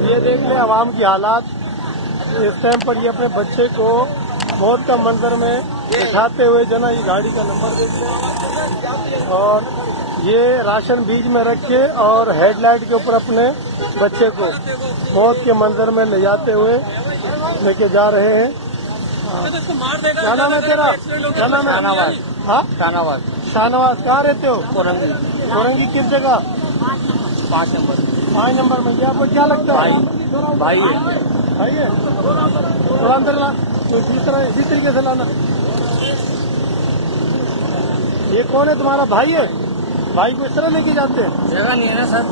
अब ये देख ले आवाम की हालात। इस टाइम पर ये अपने बच्चे को मौत का मंजर में उठाते हुए जना ये गाड़ी का नंबर देख ले और ये राशन बीज में रख के और हेडलाइट के ऊपर अपने बच्चे को मौत के मंजर में ले जाते हुए लेके जा रहे हैं। क्या नाम है तेरा? क्या नाम है? शाहनवाज। हाँ, शाहनवाज। शाहनवाज। कहाँ रहते हो? कोरंगी। कोरंगी किस जगह? 5 नंबर। 5 नंबर में। ये आपको क्या लगता है? भाई है। भाई है? थोड़ा अंदर ला, इसी तरीके से लाना। ये कौन है? तुम्हारा भाई है? भाई को इस तरह लेके जाते हैं? जगह नहीं है ना सर।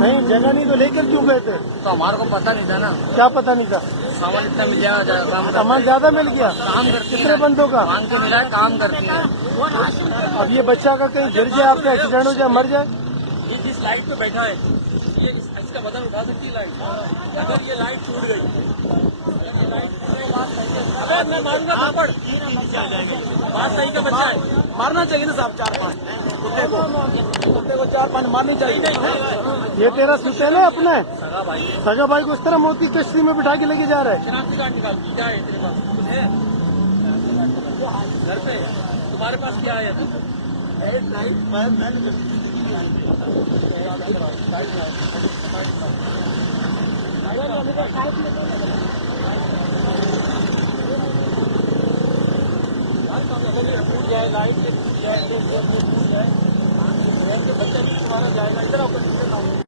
नहीं, जगह नहीं तो लेकर क्यों गए थे? तो हमारे को पता नहीं था ना। क्या पता नहीं था? सामान इतना मिल जाएगा, काम सामान ज्यादा मिल गया। काम करती कितने बंदों का? मांग के मिला है, काम करती है। अब ये बच्चा का कहीं गिर जाए, आपका एक्सीडेंट हो जाए, मर जाए? ये जिस लाइट पे बैठा है ये इसका वजन उठा सकती है लाइट। अगर ये लाइट टूट गई, अगर मैं मारूंगा थप्पड़, बात सही का बच्चा है। मारना चाहिए ना साहब 4-5 कुत्ते को 4-5 मारनी चाहिए। ये तेरा सुतेल है अपने? सगा भाई है। सगा भाई को इस तरह मौत की कश्ती में बिठा के लेके जा रहा है? शराब कार्ड निकालती क्या है तेरे पास? घर पे तुम्हारे पास क्या है? टूट जाए लाइट के, टूट जाए, बच्चा भी तुम्हारा जाएगा इधर।